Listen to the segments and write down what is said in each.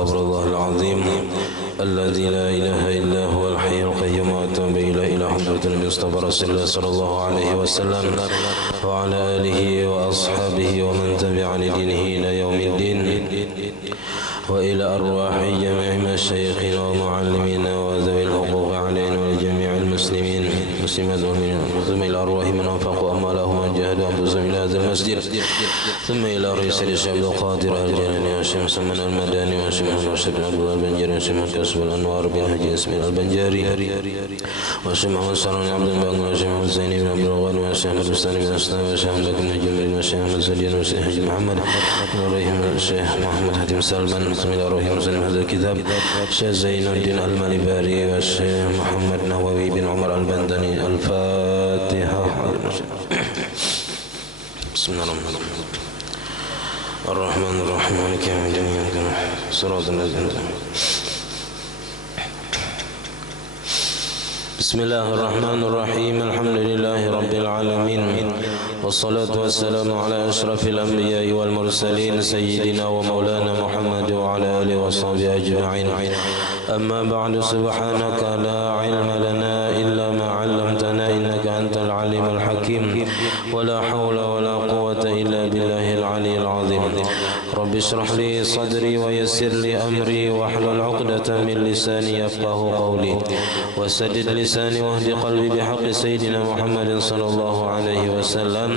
أستغفر الله العظيم الذي لا إله إلا هو الحي القيوم وأتوب إلى حضرة المصطفى رسول الله صلى الله عليه وسلم وعلى آله وأصحابه ومن تبع لدينه إلى يوم الدين وإلى أرواح جميع مشايخنا ومعلمينا وذوي الحقوق علينا ولجميع المسلمين مسلمات ثم إلى أرواح من أنفقوا أموالهم وجاهدوا أنفسهم إلى هذا المسجد ثم إلى رئيس الشعب القادر الجلاني وشمس من المداني وشمس رشد بن عبد الله البنجاري وشمس كسب الأنوار بن حجي اسماعيل البنجاري وشمس سلمان عبد الباقي وشمس زين بن عبد الغني وشمس بستان بن أسلام وشمس بن جميل وشمس زيدين وشمس حج محمد ورحم الشيخ محمد حاتم سلمان بسم الله الرحمن الرحيم هذا الكتاب الشيخ زين الدين المالباري والشيخ محمد نووي بن عمر البندني الفاتحة بسم الله الرحمن الرحيم الرحمن الرحيم مالك يوم الدين إياك نعبد صراط الذين بسم الله الرحمن الرحيم الحمد لله رب العالمين والصلاة والسلام على أشرف الأنبياء والمرسلين سيدنا ومولانا محمد وعلى آله وصحبه أجمعين أما بعد سبحانك لا علم لنا إلا ما علمتنا إنك أنت العليم الحكيم ولا حول ولا قوة إلا بالله العلي العظيم رب اشرح لي صدري ويسر لي أمري واحلل عقدة من لساني يفقه قولي وسدد لساني واهد قلبي بحق سيدنا محمد صلى الله عليه وسلم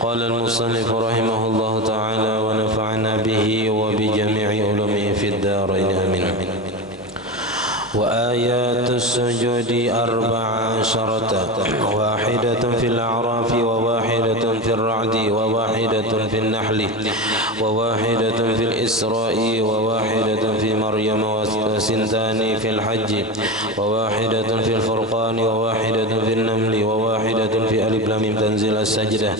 قال المصنف رحمه الله تعالى ونفعنا به وبجميع علومه في الدارين آمين وآيات السجود 14 واحدة في الأعراف وواحدة في الرعد وواحدة في النحل وواحدة في الإسراء وواحدة في مريم وسنتان في الحج وواحدة في الفرقان وواحدة في النمل وواحدة في ألف لام ميم تنزيل السجدة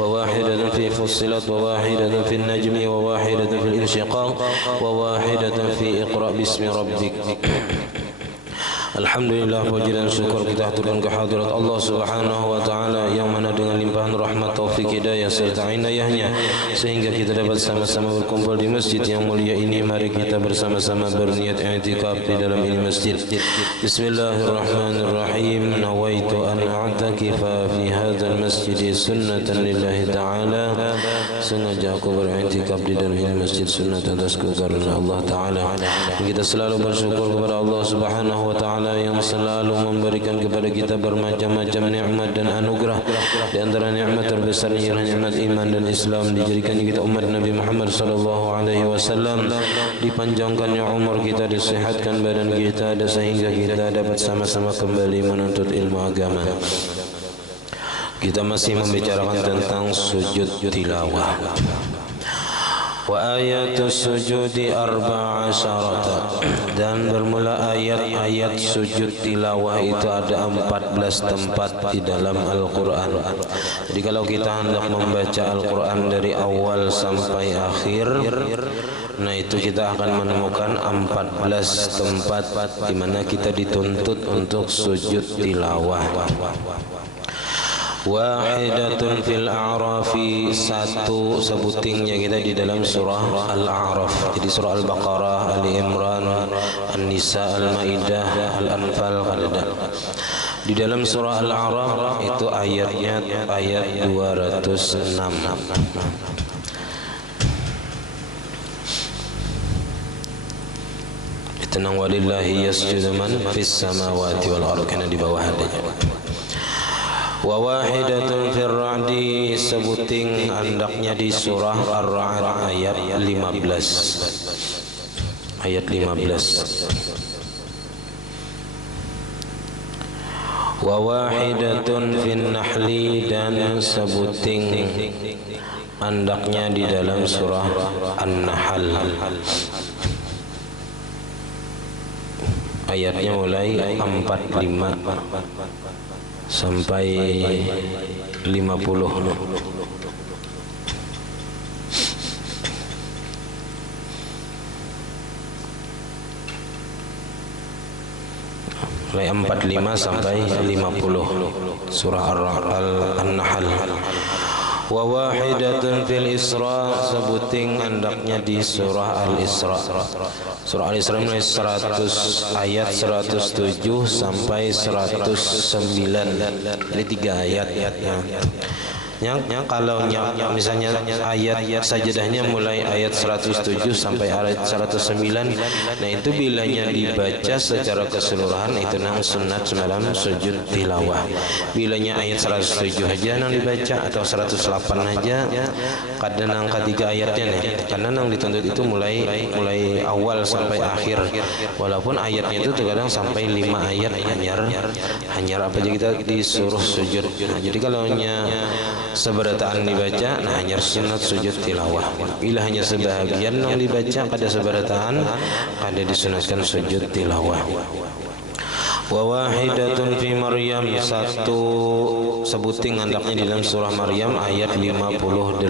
وواحدة في فصلت وواحدة في النجم وواحدة في الانشقاق وواحدة في اقرأ باسم ربك Alhamdulillah, puji dan syukur kita haturkan kehadirat Allah Subhanahu wa taala yang mana dengan limpahan rahmat, taufik, hidayah serta inayahnya sehingga kita dapat sama-sama berkumpul di masjid yang mulia ini. Mari kita bersama-sama berniat i'tikaf di dalam ini masjid. Bismillahirrahmanirrahim. Nawaitu an a'takifa fi hadzal masjid sunnatan lillahi ta'ala. Sengaja aku beriktikaf di dalam ini masjid sunnat atasku karena Allah taala. Kita selalu bersyukur kepada Allah Subhanahu wa taala yang selalu memberikan kepada kita bermacam-macam nikmat dan anugerah. Di antara nikmat terbesar ialah nikmat iman dan Islam, dijadikannya kita umat Nabi Muhammad sallallahu alaihi wasallam, dipanjangkannya umur kita, disehatkan badan kita sehingga kita dapat sama-sama kembali menuntut ilmu agama. Kita masih membicarakan tentang sujud tilawah. Wa ayatus sujudi 14 dan bermula ayat-ayat sujud tilawah itu ada 14 tempat di dalam Al-Quran. Jadi kalau kita hendak membaca Al-Quran dari awal sampai akhir, nah itu kita akan menemukan 14 tempat di mana kita dituntut untuk sujud tilawah. Wahidatun fil a'rafi, satu sebutingnya kita di dalam surah Al-A'raf. Jadi surah Al-Baqarah, Ali Imran, An-Nisa, Al-Maidah, Al-Anfal ada. Di dalam surah Al-A'raf itu ayatnya ayat 206. Tenang, walillahi yasjudu man fis samawati wal ardi, karena di bawah adanya. Wa wahidatun fir ra'di, sebuting andaknya di surah Ar-Ra'd ayat 15. Ayat 15. Wa wahidatun fin nahli, dan sebuting andaknya di dalam surah An-Nahl. Ayatnya mulai 45 sampai 50. Mulai 45 sampai 50 surah An-Nahl. Wa wahidatun fil Isra, sebuting andaknya di surah Al-Isra. Surah Al-Isra mulai 100 ayat 107 sampai 109. Ini 3 ayat ya. Kalau misalnya ayat sajadahnya mulai ayat 107 sampai ayat 109, nah itu bilanya dibaca secara keseluruhan itu nang sunat semalam sujud tilawah. Bilanya ayat 107 aja nang dibaca atau 108 aja, kadang nang ketiga ayatnya nih, karena nang dituntut itu mulai awal sampai akhir. Walaupun ayatnya itu terkadang sampai 5 ayat hanyar apa aja kita disuruh sujud. Nah, jadi kalau seberataan dibaca, nah hanya sunat sujud tilawah. Bila hanya sebahagian yang dibaca pada seberataan, ada disunatkan sujud tilawah. Wa wahidatun fi Maryam, satu sebuting andaknya di dalam surah Maryam ayat 58.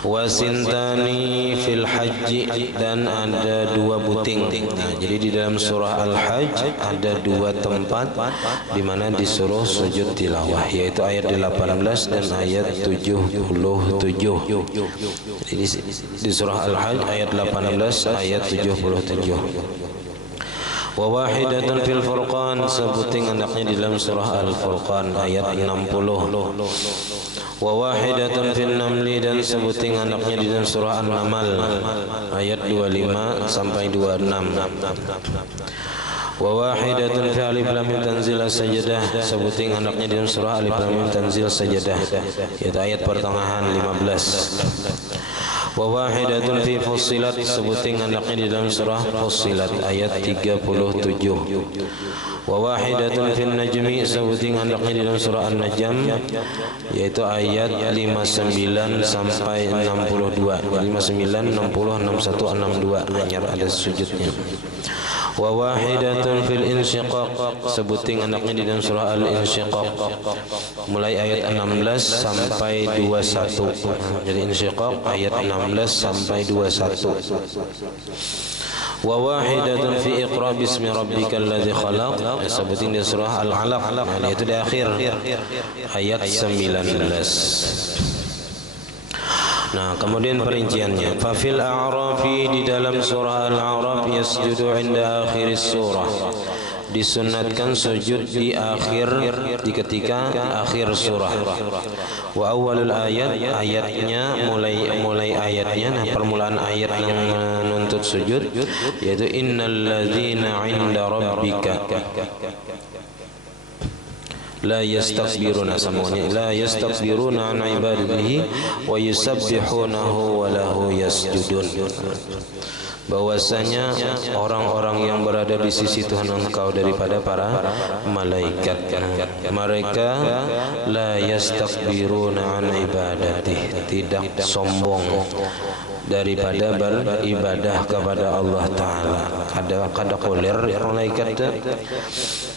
Wasintani fil haji, dan ada 2 buting. Nah, jadi di dalam surah Al-Hajj ada 2 tempat di mana disuruh sujud tilawah, yaitu ayat 18 dan ayat 77. Jadi di surah Al-Hajj ayat 18 ayat 77. Wa wahidatun fil Furqan, sebuting andaknya di dalam surah Al-Furqan ayat 60. Wa wahidatun fil Namli, dan sebuting andaknya di dalam surah An-Naml ayat 25 sampai 26. Wa wahidatun fi Alif Lam Mim Tanzil As-Sajdah, sebuting andaknya di dalam surah Alif Lam Mim Tanzil Sajdah, yaitu ayat pertengahan 15. Wa wahidatun fi Fussilat, sebuting andaknya di dalam surah Fussilat ayat 37. Wa wahidatun fil Najmi, sebuting andaknya di dalam surah An-Najm, yaitu ayat 59 sampai 62. 59, 60, 61, 62 hanya ada sujudnya. Wa wahidatun fil Insyiqaq, sebuting andaknya di dalam surah Al-Insyiqaq mulai ayat 16 sampai 21. Jadi Insyiqaq ayat 16 sampai 21. Wa wahidatun fi Iqra bismi rabbikal ladzi khalaq, sebuting di surah Al-Alaq, yaitu di akhir ayat 19. Nah, kemudian perinciannya. Fa fil A'rafi, di dalam surah Al-A'raf, yasjudu 'inda akhir surah, disunatkan sujud di ketika akhir surah. Wa awwalul ayat, ayatnya mulai ayatnya, nah permulaan ayat yang menuntut sujud yaitu innal ladzina 'inda rabbika la yastakbiruna, semuanya la yastakbiruna an ibadihi wa yusabbihunahu wa lahu yasjudun. Bahwasanya orang-orang yang berada di sisi Tuhan engkau daripada para malaikat, mereka la yastakbiruna an ibadatihi, tidak sombong daripada beribadah kepada Allah Ta'ala. Kada kulir malaikat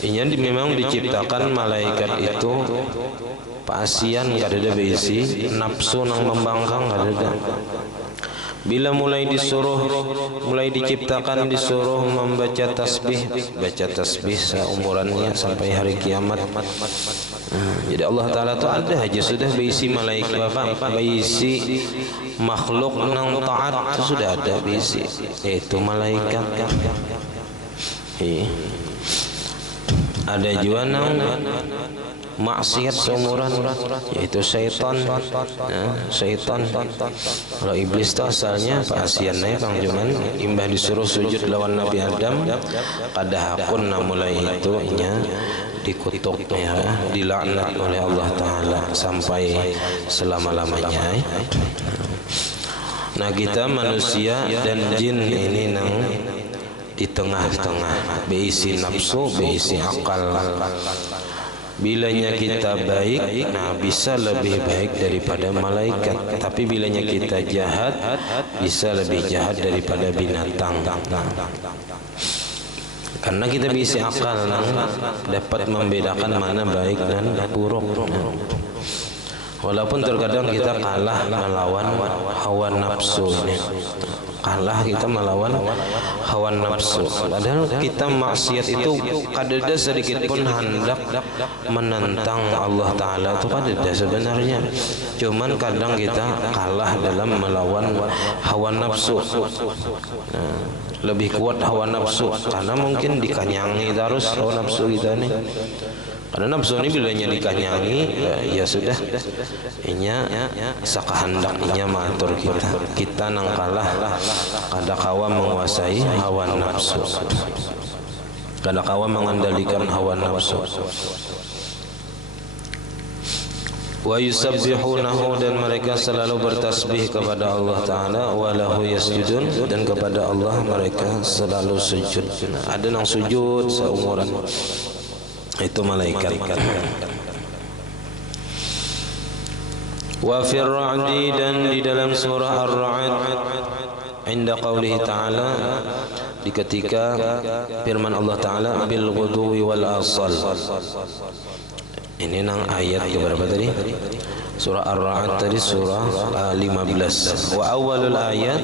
ini memang diciptakan malaikat itu pasian, kada ada besi nafsu nang membangkang, kada ada. Bila mulai diciptakan disuruh membaca tasbih, baca tasbih seumurannya sampai hari kiamat. Jadi Allah Ta'ala itu ada aja sudah berisi malaikat, berisi makhluk nang taat itu sudah ada berisi, yaitu malaikat. Ada juga nang maksiat seumuran, yaitu syaitan. Syaitan, kalau iblis itu asalnya pasiannya Kang Juman imbah disuruh sujud lawan Nabi Adam, kada hakun mulai itu dikutuk ya, dilaknat oleh Allah Ta'ala sampai selama-lamanya. Nah, kita manusia dan jin ini nang di tengah-tengah, berisi nafsu, berisi akal. Bilanya kita baik, nah bisa lebih baik daripada malaikat. Tapi bilanya kita jahat, bisa lebih jahat daripada binatang. Karena kita bisa akal, dapat membedakan mana baik dan buruk. Walaupun terkadang kita kalah melawan hawa nafsu. kalah kita melawan hawa nafsu. Padahal kita maksiat itu kadada sedikit pun hendak menentang Allah Ta'ala itu kadada sebenarnya. Cuman kadang kita kalah dalam melawan hawa nafsu. Nah, lebih kuat hawa nafsu karena mungkin dikanyangi terus hawa nafsu kita nih. Karena nafsu ini bilanya dikanyangi, ya sudah, inya sakahandak inya matur kita nang kalah kada kawa menguasai hawa nafsu, kada kawa mengendalikan hawa nafsu. Wa yusabbihunahu, dan mereka selalu bertasbih kepada Allah Ta'ala, wa lahu yasjudun, dan kepada Allah mereka selalu sujud. Ada nang sujud seumuran itu malaikat. Wa fir ra'di, dan di dalam surah Ar-Ra'd, inda qaulihi ta'ala, di ketika firman Allah Ta'ala, bil ghuduwi wal asal. Ini nang ayat keberapa tadi? Surah Ar-Ra'd tadi surah 15. Wa awalul ayat,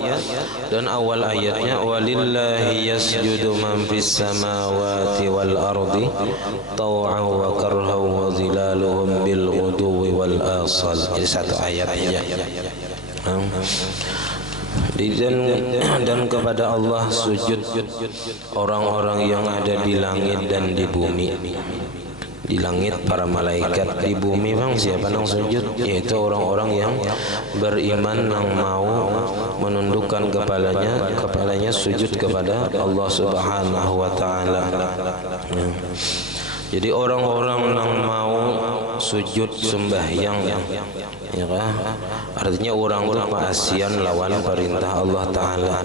dan awal ayatnya, walillahi yasjudu man fis samawati wal ardi taw'an wa karhan wa zilaluhum bil ghuduwi wal asal. Jadi satu ayat aja. Dan kepada Allah sujud orang-orang yang ada di langit dan di bumi. Di langit para malaikat, di bumi bang siapa nang sujud? Yaitu orang-orang yang beriman nang mau menundukkan kepalanya sujud kepada Allah Subhanahu wa Ta'ala. Jadi orang-orang nang mau sujud sembahyang, ya kan? Artinya orang bermaksiat lawan perintah Allah Ta'ala.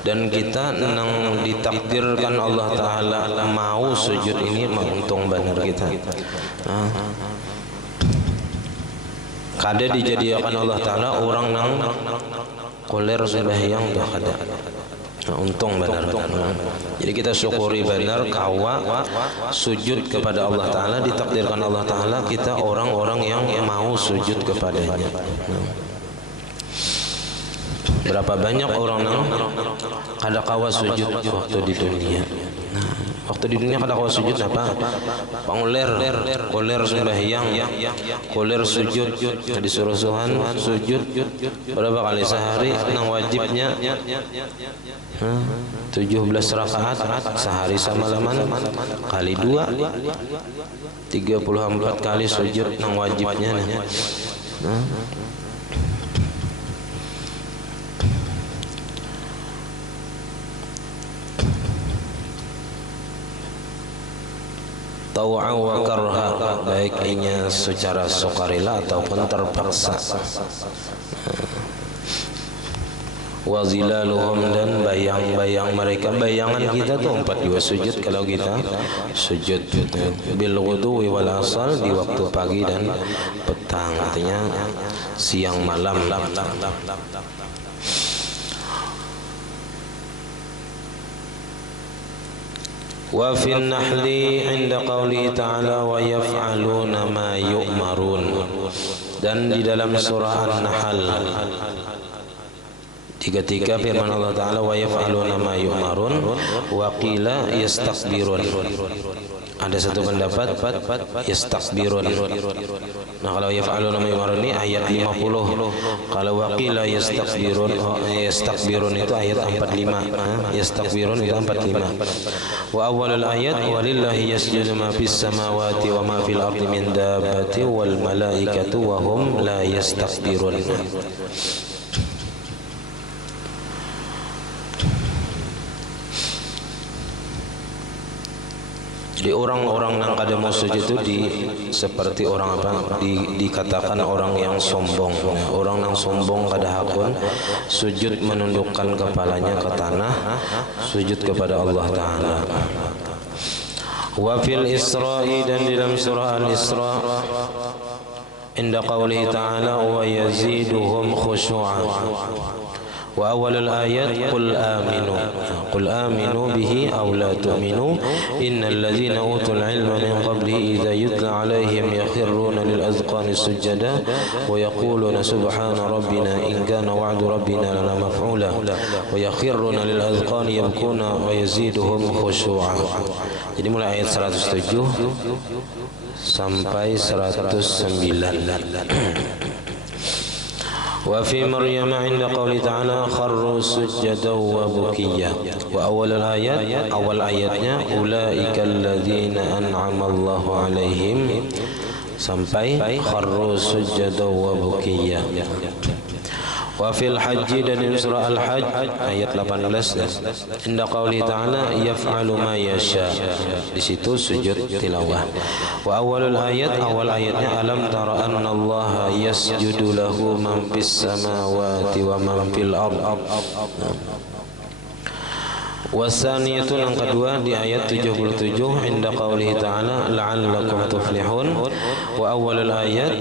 Dan kita nang ditakdirkan Allah Ta'ala mau sujud ini untung benar kita. Kada dijadikan Allah Ta'ala orang nang koler sembahyang dah kada. Untung benar. Jadi kita syukuri benar kawa sujud kepada Allah Ta'ala, ditakdirkan Allah Ta'ala kita orang-orang yang mau sujud kepadanya. Berapa banyak orang nang kada kawa sujud waktu di dunia. Nah, waktu di dunia kada kawa sujud apa? Koler sembahyang, koler sujud, disuruh Tuhan sujud berapa kali sehari? Nang wajibnya 17 rakaat sehari semalaman kali 2 34 kali sujud nang wajibnya. Taw'a wa karha, baik inya secara sukarela ataupun terpaksa. Wa zilaluhum, dan bayang-bayang mereka, bayangan kita tuh 4 juga sujud kalau kita sujud bil ghuduwi wal asal, di waktu pagi dan petang, artinya siang malam. Wa fil nahli inda qawli ta'ala wa yaf'aluna ma yu'marun, dan di dalam surah An-Nahl ketika firman Allah Ta'ala wa yaf'aluna ma yu'marun wa qila yastakbirun. Ada satu pendapat yastakbirun. Nah, kalau yaf'aluna ma yu'marun ini ayat 50. Kalau wa qila yastakbirun itu ayat 45. Yastakbirun itu 45. Wa awalul ayat walillahi yasjudu ma fis samawati wa ma fil ardi min dabbati wal malaikatu wa hum la yastakbirun. Jadi orang-orang yang kada mau sujud itu seperti orang apa? Dikatakan orang yang sombong. Orang yang sombong kada hakun sujud menundukkan kepalanya ke tanah, sujud kepada Allah Ta'ala. Wa fil Isra'i, dan di dalam surah Al-Isra inda qawlihi ta'ala wa yaziduhum khushu'a. Wa awalul ayat qul aminu bihi aw la tu'minu innal ladzina utul ilma min qablihi idza yutla alaihim yakhruna lil azqani الشيطان سجدا ويقولون سبحان ربنا إن كان وعد ربنا لنا مفعولا ويخرون للأذقان يبكون ويزيدهم خشوعا. Jadi mulai ayat 107 sampai 109. Wa fi Maryam 'inda qouli ta'ala kharru sujada wa bukiya. Wa awal ayatnya ulaika alladzina an'ama Allahu 'alaihim sampai kharru sujada wa bukiya. Wa fil haji dan di surah Al-Hajj ayat 18 inda qauli ta'ala yaf'alu ma yasha, di situ sujud tilawah. Wa awal ayatnya alam tara anna Allah yasjudu lahu man fis samawati wa man fil ard. Wasaniyatu yang kedua di ayat 77 inda qaulihi ta'ala la'allakum tuflihun. Wa awwalul ayat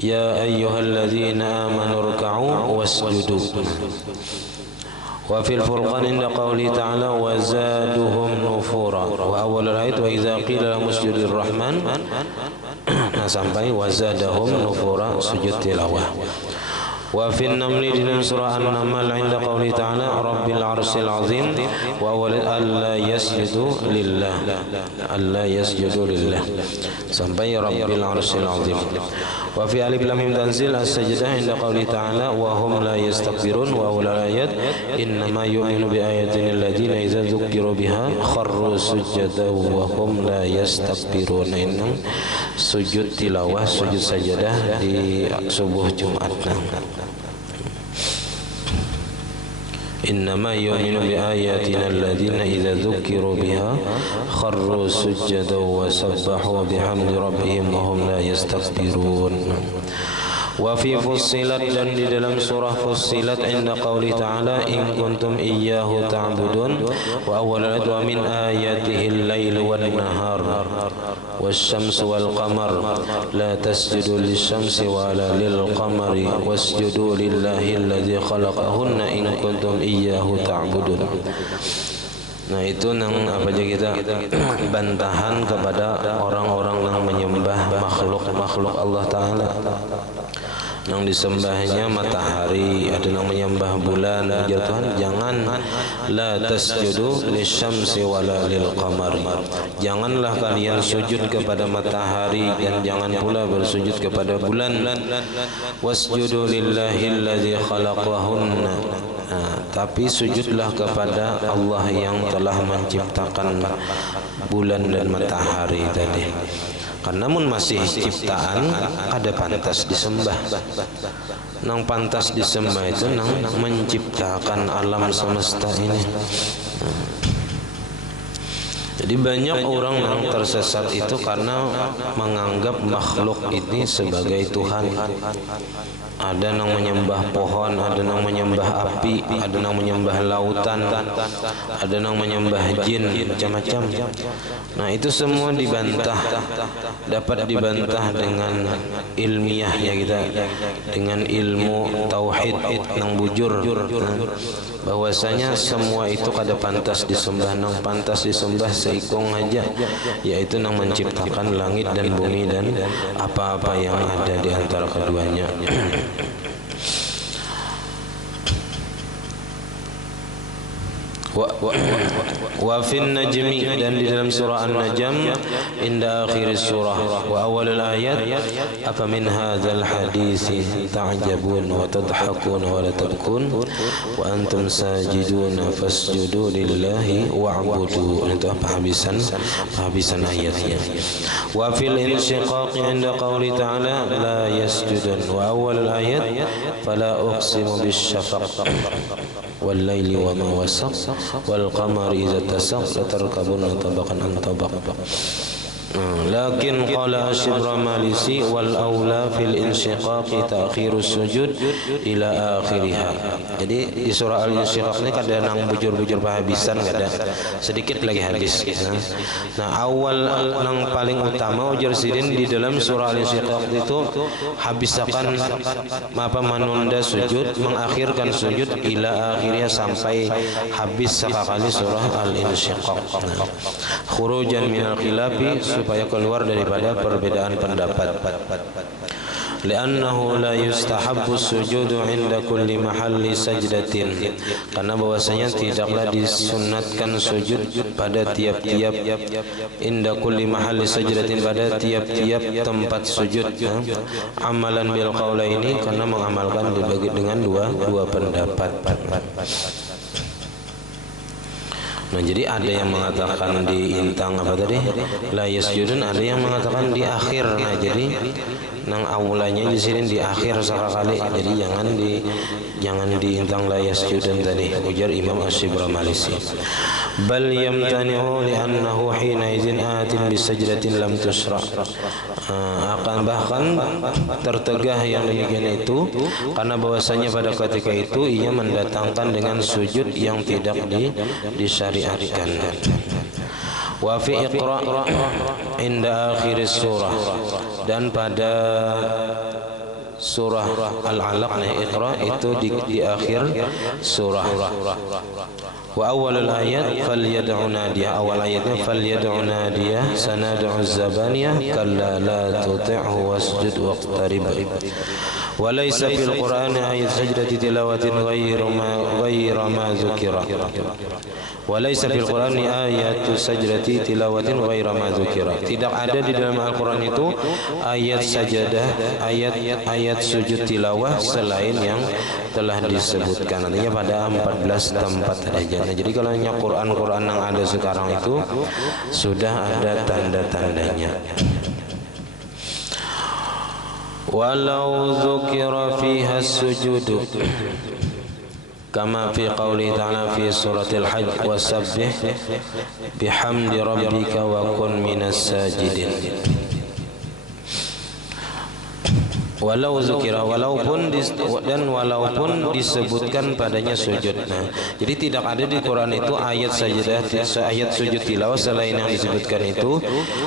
ya ayyuhalladzina amanu ruk'u wasjudu. Wa fil furqan inda qaulihi ta'ala wa zaduhum nufura. Wa awwalul ayat wa idza qila lahum usjudir rahman sampai wa zadahum nufura, sujud tilawah. Wa fin namli di dalam surah An-Naml inda qauli ta'ala rabbil arsyil azim wa awwal alla yasjudu lillah sampai rabbil arsyil azim. Wa fi alif lam mim tanzil as-sajdah inda qauli ta'ala wa hum la yastakbirun. Wa awwal ayat innama yu'minu bi ayatina alladziina idza dzukiru biha kharru sujada wa hum la yastakbirun. Ini sujud tilawah, sujud sajadah di subuh Jumat. Innama yu'minu bi ayatina alladziina idza dzukiru biha kharru sujada wa sabbahu bihamdi rabbihim wa hum la yastakbirun. Wa fi Fussilat dan di dalam surah Fussilat inda qauli ta'ala in kuntum iyyahu ta'budun. Wa awwal ayat wa min ayatihi al-lail wan nahar wasyamsu wal qamar la tasjudu lisyamsi wala lil qamari wasjudu lillahi alladzi khalaqahunna in kuntum iyyahu ta'budun. Nah itu nang apa aja kita bantahan kepada orang-orang yang menyembah makhluk Allah Ta'ala. Yang disembahnya matahari, ada yang menyembah bulan, Tuhan jangan la tasjudu lisyamsi wala lil qamari. Janganlah kalian sujud kepada matahari dan jangan pula bersujud kepada bulan. Wasjudu lillahi alladzi khalaqahunna. Tapi sujudlah kepada Allah yang telah menciptakan bulan dan matahari tadi. Karena namun masih ciptaan ada pantas disembah. Nang pantas disembah itu nang menciptakan alam semesta ini. Jadi banyak orang yang tersesat itu karena menganggap makhluk ini sebagai Tuhan. Ada yang menyembah pohon, ada yang menyembah api, ada yang menyembah lautan, ada yang menyembah jin, macam-macam. Nah itu semua dibantah, dapat dibantah dengan ilmiah ya kita, dengan ilmu tauhid yang bujur. Bahwasanya semua itu kada pantas disembah, nang pantas disembah seikung aja, yaitu nang menciptakan langit dan bumi dan apa-apa yang ada di antara keduanya. Wa fin najmi dan di dalam surah An-Najm inda akhir surah wa awal ayat apa min hadzal hadisi ta'jabun wa tadhakun wa la tabkun wa antum sajidun fasjudu lillahi wa'budu. Itu apa habisan ayatnya. Wa fil insyiqaq inda qauli ta'ala la yasjudun. Wa awal ayat fala uqsimu bisyafaq wal laili wa ma wasaq wal qamari idza tasaq latarkabunna tabaqan an tabaq. Lakin qala Ash-Shibramalisi wal aula fil insyiqaqi ta'khirus sujud ila akhiriha. Jadi di surah Al-Insyiqaq ini kada nang bujur-bujur habisan, kada sedikit lagi habis. Nah awal nang paling utama ujar sidin di dalam surah Al-Insyiqaq itu habisakan apa menunda sujud, mengakhirkan sujud ila akhirnya sampai habis sekali surah Al-Insyiqaq. Khurujan minal khilafi supaya keluar daripada perbedaan pendapat. Li'annahu la yustahabbu sujudu 'inda kulli mahalli sajdatin, karena bahwasanya tidaklah disunatkan sujud pada tiap-tiap inda kulli mahalli sajdatin, pada tiap-tiap tempat sujud. Amalan bil qaulaini, karena mengamalkan dibagi dengan dua pendapat. Nah, jadi ada yang mengatakan di intang apa tadi? La yasjudun, ada yang mengatakan di akhir. Nah, jadi nang awalnya di sini di akhir sekali. Jadi jangan di intang la yasjudun tadi, ujar Imam Asy-Syibramalisi. Bal yamtani'u li'annahu hina idzin atin bisajdatin lam tusra. Akan bahkan tertegah yang demikian itu karena bahwasanya pada ketika itu ia mendatangkan dengan sujud yang tidak disyariatkan. Wa fi iqra' inda akhir surah, dan pada surah Al-Alaq, Iqra itu di akhir surah. Wa awalul ayat falyad'u nadiyah, awal ayatnya falyad'u nadiyah sanad'u zabaniyah kalla la tuti'hu wasjud waqtarib. Wa laysa fil Qur'an ayat sajdati tilawatin ghayra ma dzukira. Wa laysa fil Qur'an ayatu sajdati tilawatin ghayra ma dzukira. Tidak ada di dalam Al-Qur'an itu ayat sajadah, ayat sujud tilawah selain yang telah disebutkan. Artinya pada 14 tempat saja. Nah, jadi kalau Quran yang ada sekarang itu sudah ada tanda-tandanya. Walau dzukira fiha sujudu kama fi qouli ta'ala fi suratil hajj wasabbih bihamdi rabbika wa kun minas sajidin. Walau zukira, walaupun disebutkan padanya sujud. Nah, jadi tidak ada di Quran itu ayat sajadah, ayat sujud tilawah selain yang disebutkan itu.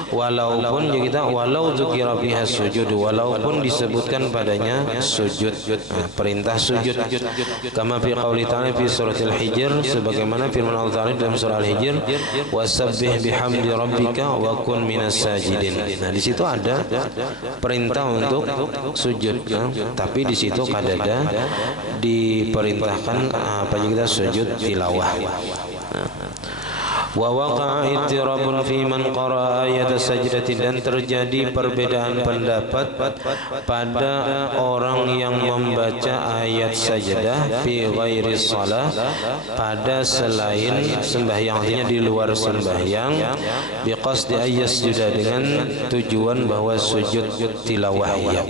Walaupun kita walau zukira fiha sujud, walaupun disebutkan padanya sujud, perintah sujud. Kama fi qouli ta'ala fi suratil hijr, sebagaimana firman Allah Ta'ala dalam surah Al-Hijr, wasabbih bihamdi rabbika wa kun minas sajidin. Nah, di situ ada perintah untuk sujud, tapi di situ kadada diperintahkan apa kita sujud tilawah. Wa waqa'a ittirabun fi man qara'a ayat sajdati, dan terjadi perbedaan pendapat pada orang yang membaca ayat sajdah fi ghairi shalah, pada selain sembahyang, artinya di luar sembahyang, biqasdi ayyasjuda, dengan tujuan bahwa sujud tilawah ya.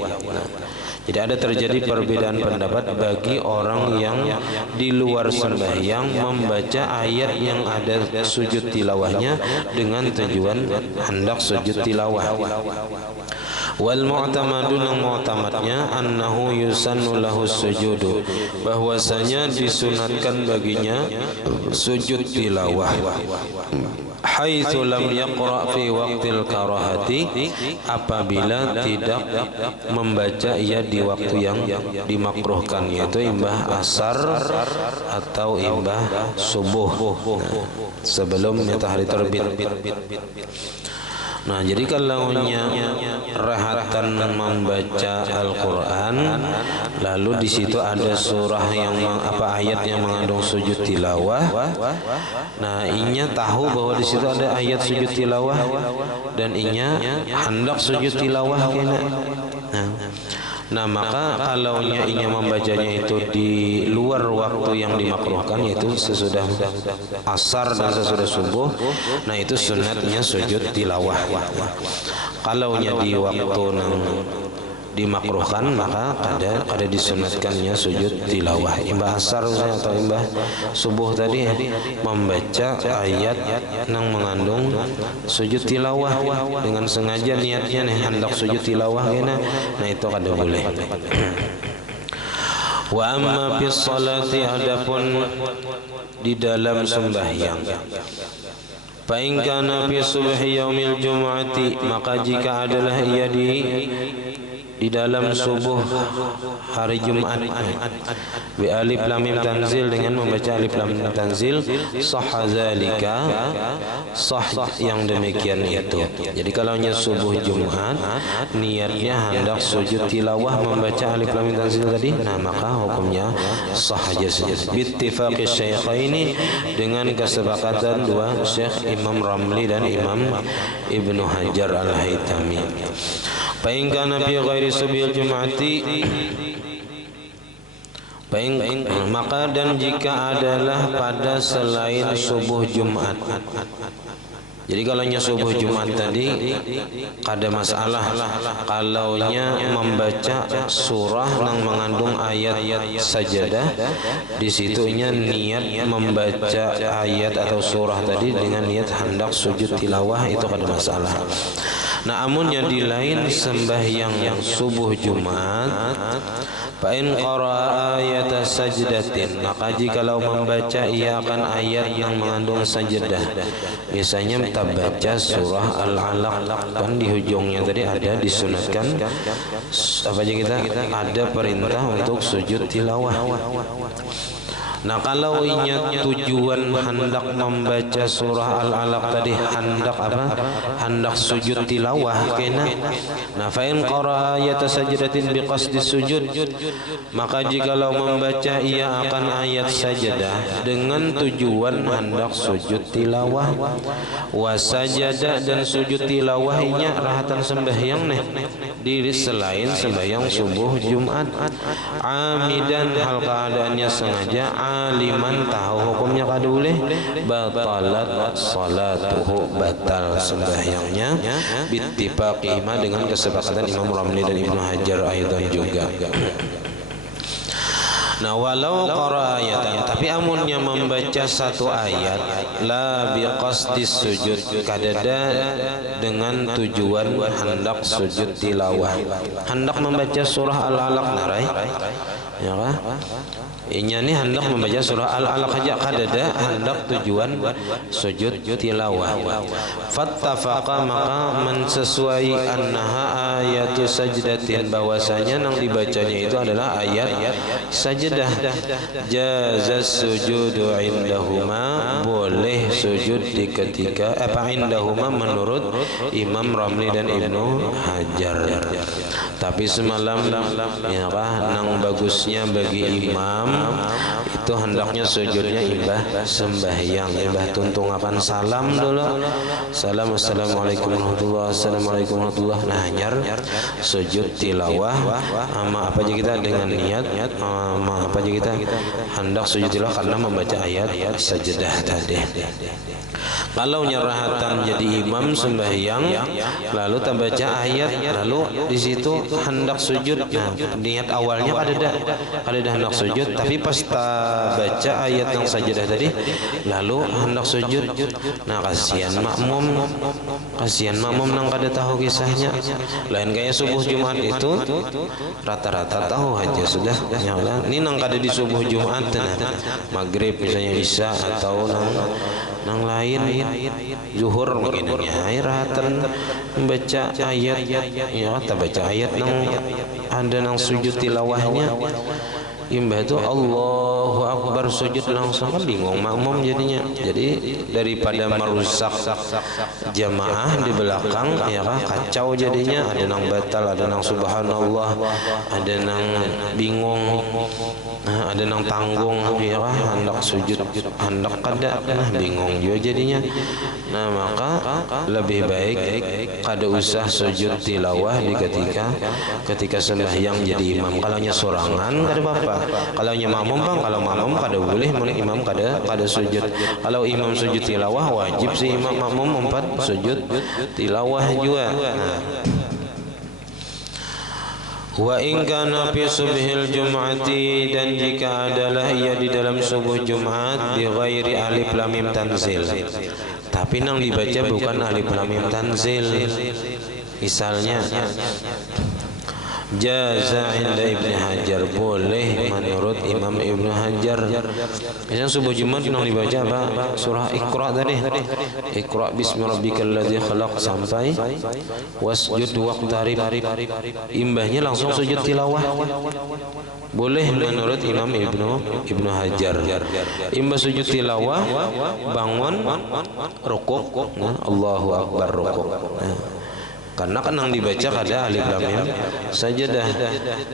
Jadi ada terjadi perbedaan pendapat bagi orang yang di luar sembahyang membaca ayat yang ada sujud tilawahnya dengan tujuan hendak sujud tilawah. Wal mu'tamadu, yang mu'tamadnya annahu yusannu lahu sujudu, bahwasanya disunatkan baginya sujud tilawah haitsu lam yaqra fi waqtil karahati, apabila tidak membaca ia di waktu yang dimakruhkan, yaitu imbah asar atau imbah subuh, sebelum matahari terbit. Nah, jadi kalau rahatan membaca Al-Quran, lalu di situ ada surah yang ayat yang mengandung sujud tilawah. Nah, inya tahu bahwa di situ ada ayat sujud tilawah dan inya hendak sujud tilawah kena. Nah, maka kalau inya membacanya itu di luar waktu yang dimakruhkan, yaitu sesudah asar dan sesudah subuh, nah itu sunatnya sujud tilawah. Kalau nya di waktu yang dimakruhkan, maka ada disunatkannya sujud tilawah. Imbah asar atau imbah subuh tadi membaca ayat yang mengandung sujud tilawah dengan sengaja niatnya hendak sujud tilawah, nah itu kada boleh. Wa amma fi sholati, adapun di dalam sembahyang, fa in kana fi subhi yaumil jumu'ati, maka jika adalah ia di di dalam subuh hari Jumat bi alif lam mim tanzil, dengan membaca alif lam mim tanzil, sahha zalika, sah yang demikian itu. Jadi kalaunya subuh Jumat niatnya hendak sujud tilawah membaca alif lam mim tanzil tadi, nah maka hukumnya sah saja. Bittifaqi syaikhaini, dengan kesepakatan dua syekh, Imam Ramli dan Imam Ibnu Hajar Al-Haytami. Fa in kana fi ghairi subil jum'ati, maka dan jika adalah pada selain subuh Jumat. Jadi kalaunya subuh Jumat tadi ada masalah, kalaunya membaca surah yang mengandung ayat sajadah, di situnya niat membaca ayat atau surah tadi dengan niat hendak sujud tilawah, itu ada masalah. Nah, amunnya di lain sembahyang yang subuh Jumat, fa in qara'a ayata sajdatin, maka jikalau membaca ia akan ayat yang mengandung sajadah, biasanya kita baca surah Al-Alaq, kan di ujungnya tadi ada disunatkan apa aja, kita ada perintah untuk sujud tilawah. Nah, kalau ingat tujuan hendak membaca surah Al-Alaq tadi hendak apa? Hendak sujud tilawah kena. Nah, fa in qara'a ayata sajdatin biqasdi sujud, maka jikalau membaca ia akan ayat sajadah dengan tujuan hendak sujud tilawah, wa sajada, dan sujud tilawahnya rahatan sembahyang nih di selain sembahyang subuh Jumat, amidan hal keadaannya sengaja, aliman tahu hukumnya kada boleh, batalat salatuhu, batal sembahyangnya, bittifaqihima, dengan kesepakatan Imam Ramli dan Ibnu Hajar aidan juga. Nah, walau qara ayatan, tapi amunnya membaca satu ayat, la biqasdis sujud, kadada dengan tujuan hendak sujud tilawah, hendak membaca surah Al-Alaq narai, ya kan? Inya ni hendak membaca surah Al-Alaq aja, kadada hendak tujuan sujud tilawah. Fattafaqa, maka mensesuai annaha ayatu sajdatin, bahwasanya yang dibacanya itu adalah ayat sajdah. Jazaz sujudu indahuma, boleh sujud di ketika indahuma menurut Imam Ramli dan Ibnu Hajar. Tapi semalam ya nang bagusnya bagi imam itu hendaknya sujudnya imbah sembahyang, imbah tuntung akan salam dulu, salam assalamualaikum warahmatullahi, assalamualaikum warahmatullahi, nah hanyar sujud tilawah ama apa aja kita dengan niat apa aja kita hendak sujud tilawah karena membaca ayat sajadah tadi. Kalau nyerahatan jadi imam sembahyang lalu membaca ayat, lalu di situ hendak sujud, nah niat awalnya kada hendak sujud, tapi pas baca ayat yang sajadah tadi lalu hendak sujud, nah kasihan makmum nang kada tahu kisahnya. Lain kayak subuh Jumat itu rata-rata tahu aja sudah nyala. Ini nang kada di subuh Jumat, maghrib misalnya isya atau nang lain zuhur begininya rahatan membaca ayat, ya kita baca ayat nang ada nang sujud tilawahnya, imbah itu Allahu Akbar sujud langsung, kan bingung makmum jadinya. Jadi daripada merusak jamaah di belakang, ya kan kacau jadinya, ada nang batal, ada nang subhanallah, ada nang bingung, ada nang tanggung, ya kan hendak sujud hendak kada, nah bingung juga jadinya. Nah, maka lebih baik kada usah sujud tilawah di ketika sembahyang jadi imam. Kalaunya sorangan kada apa-apa. Kalau makmum bang, kalau makmum kada boleh, imam kada sujud. Kalau imam sujud tilawah wajib si imam makmum empat sujud tilawah juga. Nah. Wa in kana fi subhil jum'ati, dan jika adalah ia di dalam subuh Jumat bi ghairi alif lam mim tanzil, tapi nang dibaca bukan alif lam mim tanzil. Misalnya Jaza inda Ibnu Hajar, boleh menurut Imam Ibnu Hajar. Yang subuh Jumat yang dibaca apa? Surah Iqra tadi. Iqra bismi rabbikal ladzi khalaq sampai wasjud waqtarib. Imbahnya langsung sujud tilawah. Boleh menurut Imam Ibnu Hajar. Imbah sujud tilawah bangun rukuk, Allahu akbar rukuk. Karena kan yang dibaca ada alif lam mim sajadah.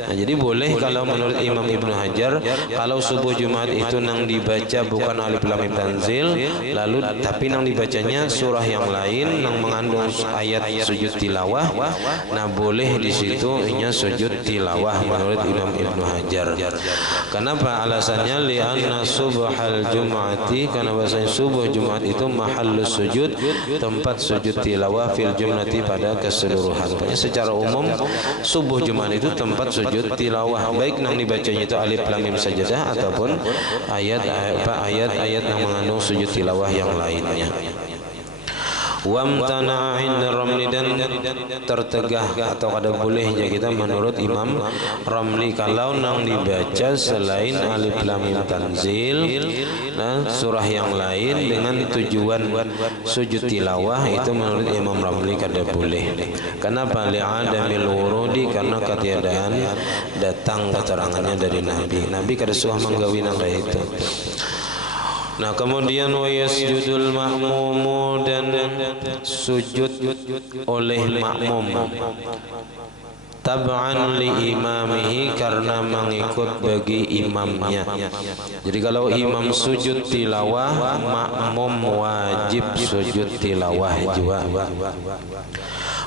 Nah, jadi boleh kalau menurut Imam Ibnu Hajar, kalau subuh Jumat itu yang dibaca bukan alif lam mim tanzil, lalu tapi yang dibacanya surah yang lain yang mengandung ayat sujud tilawah, nah boleh di situ nya sujud tilawah menurut Imam Ibnu Hajar. Kenapa? Alasannya li'anna subhal jum'ati, karena bahasanya subuh Jumat itu mahallus sujud, tempat sujud tilawah fil jumlati pada keseluruhan. Secara umum subuh Jumat itu tempat sujud tilawah, baik yang dibacanya itu alif lam mim sajadah ataupun ayat-ayat yang mengandung sujud tilawah yang lainnya. Wamtana inda Ramli, dan tertegah atau kada boleh ya kita menurut Imam Ramli kalau nang dibaca selain alif lam mim tanzil, nah surah yang lain dengan tujuan sujud tilawah itu menurut Imam Ramli kada boleh. Kenapa? Li'adamil wurudi, karena ketiadaan datang keterangannya dari Nabi kada suah menggawi nang itu. Nah kemudian wa yasjudul ma'mumu, dan sujud oleh makmum tab'an li imamihi, karena mengikut bagi imamnya. Jadi kalau imam sujud tilawah, makmum wajib sujud tilawah juga.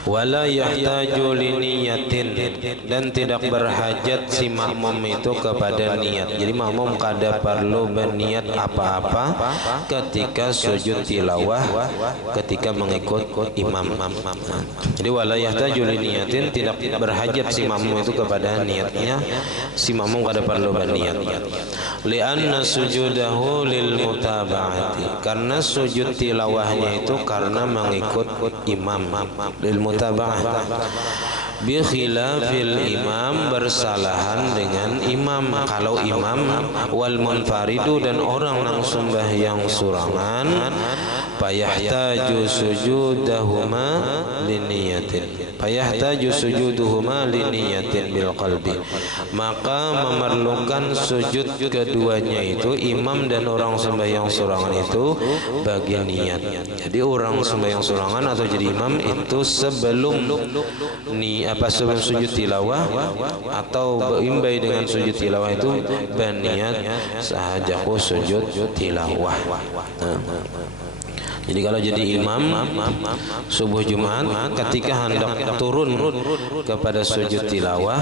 Wala yahtaju liniyatin, dan tidak berhajat si makmum itu kepada niat. Jadi makmum kada perlu berniat apa-apa ketika sujud tilawah, ketika mengikut imam. Jadi wala yahtaju liniyatin, tidak berhajat si makmum itu kepada niatnya. Si makmum kada perlu berniat. Lianna sujudahu lil mutaba'ati, karena sujud tilawahnya itu karena mengikut imam, lil mutaba'ah. Bi khilafil imam, bersalahan dengan imam. Kalau imam wal munfaridu, dan orang nang sembahyang surangan, fayahtaju sujudahuma liniyatin, fayahtaju sujuduhuma liniyatin bil qalbi, maka memerlukan sujud keduanya itu imam dan orang sembahyang surangan itu bagi niat. Jadi orang sembahyang surangan atau jadi imam itu sebelum sebelum sujud tilawah atau berimbai dengan sujud tilawah itu berniat sahajaku sujud tilawah. Jadi kalau jadi imam subuh Jumat, ketika hendak turun kepada sujud tilawah,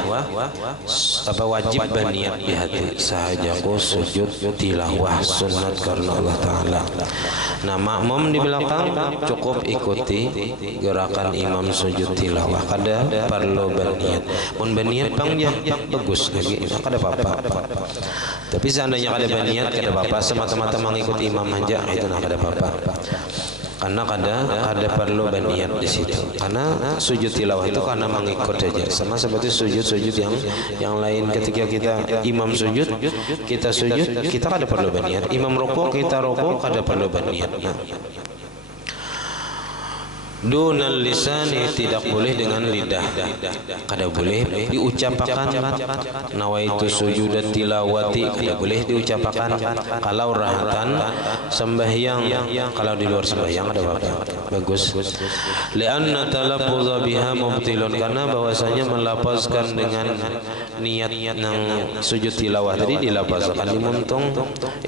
wajib berniat di hati, sahajaku sujud tilawah sunat karena Allah Ta'ala. Nah makmum di belakang cukup ikuti gerakan imam sujud tilawah, kada perlu berniat. Mun berniat pangjang bagus lagi, kada apa-apa. Tapi seandainya kada berniat kada apa-apa, semata-mata mengikuti imam aja itu kada apa-apa. Karena kada perlu berniat di situ. Karena sujud tilawah itu karena mengikut saja. Sama seperti sujud-sujud yang lain, ketika kita imam sujud, kita sujud, kita kada perlu berniat. Imam rukuk, kita rukuk, kada perlu berniat. Dunal lisani, tidak boleh dengan lidah, kada boleh diucapkan. Nawaitu sujudat tilawati, kada boleh diucapkan. Kalau rahatan sembahyang, kalau di luar sembahyang ada apa-apa, bagus. Lianna talaffuza biha mubtilun, karena bahwasanya melafazkan dengan niat nang sujud tilawah tadi dilafazkan dimuntung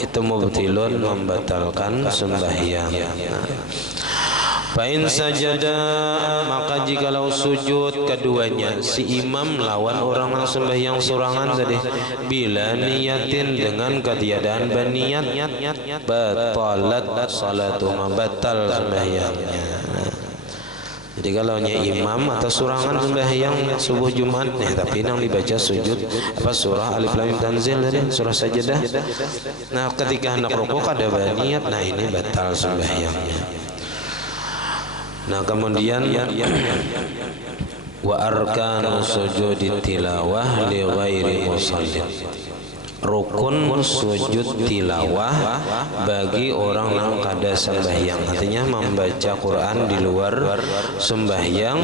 itu mubtilun, membatalkan sembahyang. Fa'in sajada, maka jikalau sujud keduanya si imam lawan orang yang sembahyang surangan tadi bila niatin, dengan ketiadaan berniat, batalat salatu, batal sembahyangnya. Jadi kalau imam atau surangan sembahyang subuh Jumat tapi yang dibaca sujud surah alif lam mim tanzil tadi, surah sajadah. Nah ketika hendak rukuk ada berniat, nah ini batal sembahyangnya. Nah kemudian Wa arkanu sujudi tilawah li ghairi musallin. Rukun sujud tilawah bagi orang yang kada sembahyang, artinya membaca Quran di luar sembahyang.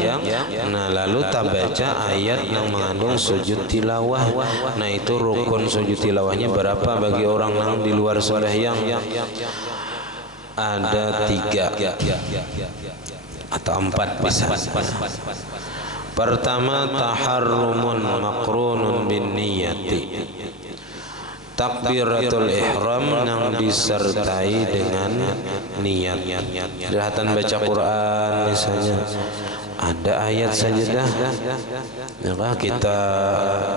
Nah lalu tak baca ayat yang mengandung sujud tilawah. Nah itu rukun sujud tilawahnya berapa bagi orang yang di luar sembahyang? Ada 3 atau 4 bisa. Pertama, taharrumun makrunun bin niyati, takbiratul ihram yang disertai dengan niat. Kelihatan baca Quran misalnya ada ayat sajadah, maka kita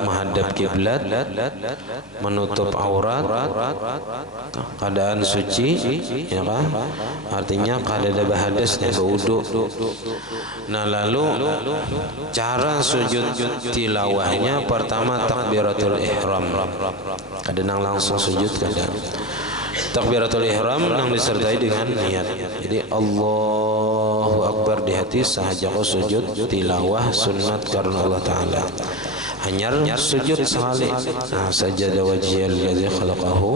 menghadap kiblat, menutup aurat, keadaan suci, ya kan? Artinya kada ada bahadas, berwudu. Nah lalu cara sujud tilawahnya pertama takbiratul ihram. Kadang langsung sujud, kadang takbiratul ihram yang disertai dengan niat. Jadi Allahu Akbar di hati sahaja kau sujud tilawah sunat karena Allah Ta'ala. Hanyar sujud sekali. Nah, sajada wajhiyal ladzi khalaqahu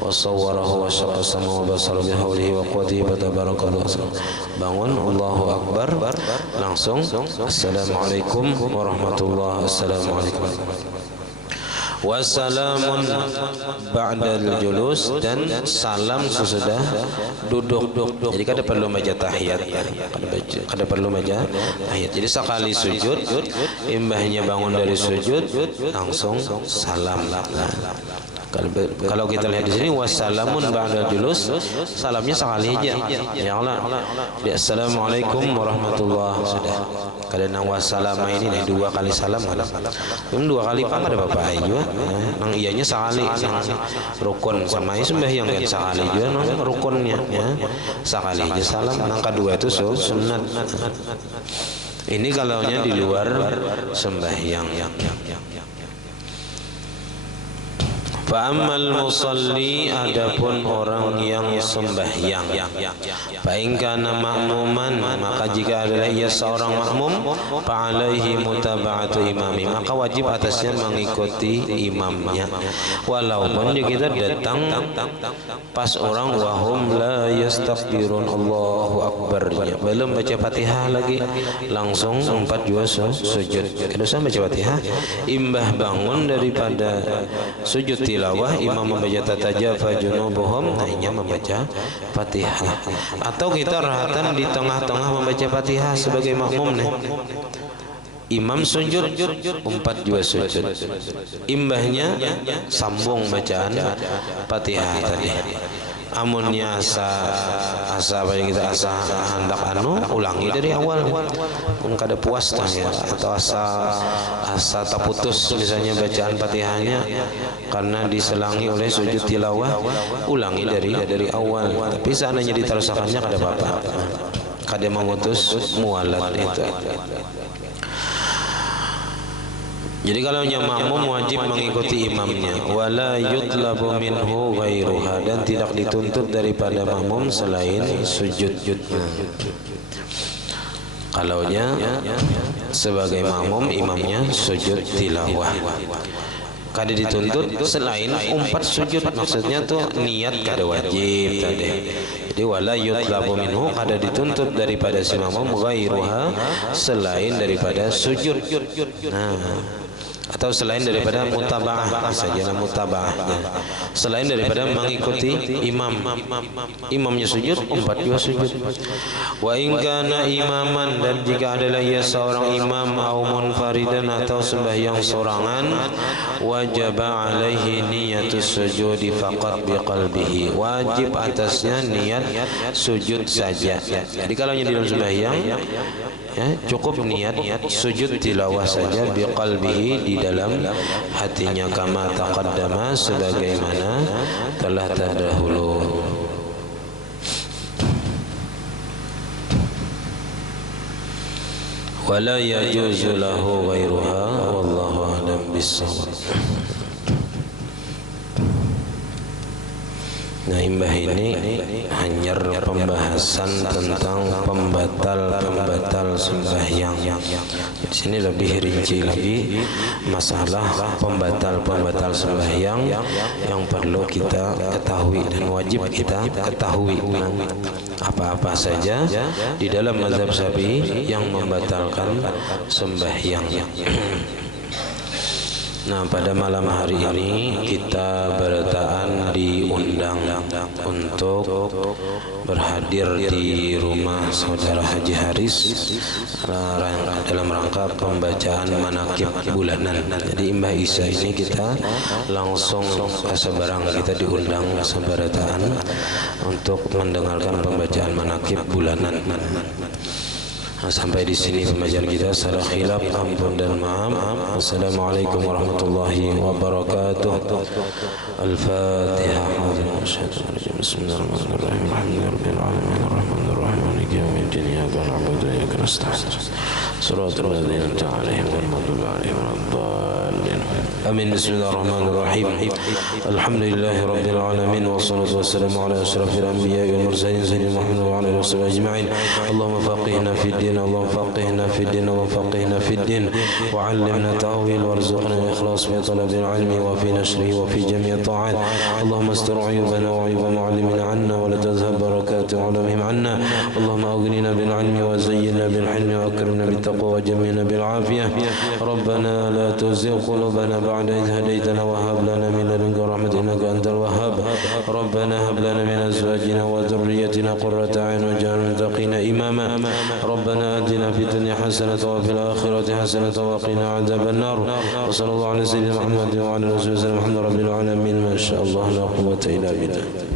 wa sawwarahu wa syaqqa sama wa basara bi hawlihi wa quwwatihi wa tabarakallahu. Bangun Allahu Akbar, langsung assalamualaikum warahmatullahi wabarakatuh. Wassalamun ba'dal julus, dan salam sesudah duduk. Jadi kada perlu baca tahiyat, kada perlu baca tahiyat. Jadi sekali sujud, imbahnya bangun dari sujud langsung salam. Kalau kita lihat di sini wassalamun ba'dal julus, salamnya sekali aja. Ya Allah, assalamualaikum warahmatullahi wabarakatuh. Kadang wassalam ini 2 kali salam, belum 2 kali apa ada bapak juga. Nang iyanya sekali, rukun sama sembahyang kan sekali juga nang rukunnya, ya sekali aja salam. Nang kedua itu sunat. Ini kalaunya di luar sembahyang. Fa'amal musalli, adapun orang yang sembahyang, fa'ingkana ma'muman, maka jika adalah ia seorang makmum, fa'alaihi mutaba'atu imami, maka wajib atasnya mengikuti imamnya. Walaupun kita datang pas orang wahum la yastakbirun Allahu Akbar, belum baca Fatihah lagi, langsung 4 juga sujud. Kada usah baca Fatihah, imbah bangun daripada sujud tilawah, imam membaca tatajafa junubuhum, hanya membaca Fatihah. Atau kita rahatan di tengah-tengah membaca Fatihah sebagai makmum nih. Imam sujud, 4 juga sujud. Imbahnya sambung bacaan Fatihah tadi. Amunnya asa bagi kita asa hendak ulangi dari awal. Pun kada puas tanya, atau asa tak putus misalnya bacaan Fatihahnya karena diselangi oleh sujud tilawah, ulangi dari awal. Tapi seandainya diterusakannya kada apa-apa. Kada memutus mualat itu. Jadi kalau makmum wajib mengikuti imamnya, wala yutlabu minhu ghairuha, dan tidak dituntut daripada makmum selain sujud. Kalaunya sebagai makmum imamnya sujud tilawah, kada dituntut selain 4 sujud. Maksudnya tuh niat kada wajib tadi. Jadi wala yutlabu minhu, kada dituntut daripada si makmum ghairuha, selain daripada sujud. Nah, atau selain daripada mutaba'ah saja, mutaba'ahnya selain daripada mengikuti imamnya sujud, 4 juga sujud. Wa in kana imaman, dan jika adalah ia seorang imam, au munfaridan, atau sembahyang sorangan, wajaba alaihi niyatus sujudi faqat biqalbihi, wajib atasnya niat sujud saja. Jadi kalau di dalam sembahyang, ya, cukup niat sujud tilawah saja biqalbihi, di dalam hatinya, kama taqaddama, sebagaimana telah terdahulu. Wala yajuzu lahu ghairuha, wallahu a'lam bissawab. Nah Imbah ini hanya pembahasan tentang pembatal sembahyang. Di sini lebih rinci lagi masalah pembatal sembahyang yang perlu kita ketahui dan wajib kita ketahui apa-apa saja di dalam mazhab Syafi'i yang membatalkan sembahyang. Nah, pada malam hari ini kita bertaan diundang untuk berhadir di rumah saudara Haji Haris dalam rangka pembacaan manaqib bulanan. Jadi Mbah Isa ini kita langsung sebarang kita diundang seberataan untuk mendengarkan pembacaan manaqib bulanan. Nah, sampai di sini pembacaan kita. Salah khilaf ampun dan maaf. Assalamualaikum warahmatullahi wabarakatuh. Al-Fatihah. Bismillahirrahmanirrahim. Alhamdulillahirabbil alamin arrahmanir rahim maliki yaumiddin iyyaka na'budu wa iyyaka nasta'in. Shiratal ladzina an'amta 'alaihim ghairil maghdubi 'alaihim waladdallin. Amin. Bismillahirrahmanirrahim. Alhamdulillahirabbil alamin wassalatu wassalamu ala asyrafil anbiya'i wal mursalin sayyidina Muhammad wa ala alihi washabihi ajma'in. Allahumma faqihna fid din اللهم فقهنا في الدين اللهم فقهنا في الدين وعلمنا التأويل وارزقنا الإخلاص في طلب العلم وفي نشره وفي جميع الطاعات. اللهم استر عيوبنا وعيوب معلمنا عنا ولا تذهب بركات علومهم عنا. اللهم أغننا بالعلم وزينا بالحلم وأكرمنا بالتقوى وجمعنا بالعافية. ربنا لا تزغ قلوبنا بعد إذ هديتنا وهب لنا من لدنك رحمة إنك أنت الوهاب. ربنا هب لنا من أزواجنا وذريتنا قرة أعين واجعلنا للمتقين إماما. ربنا آتنا في الدنيا حسنة وفي الآخرة حسنة وقنا عذاب النار. وصلى الله على سيدنا محمد وعلى آله وصحبه وسلم. الحمد لله رب العالمين. ما شاء الله لا قوة إلا بالله.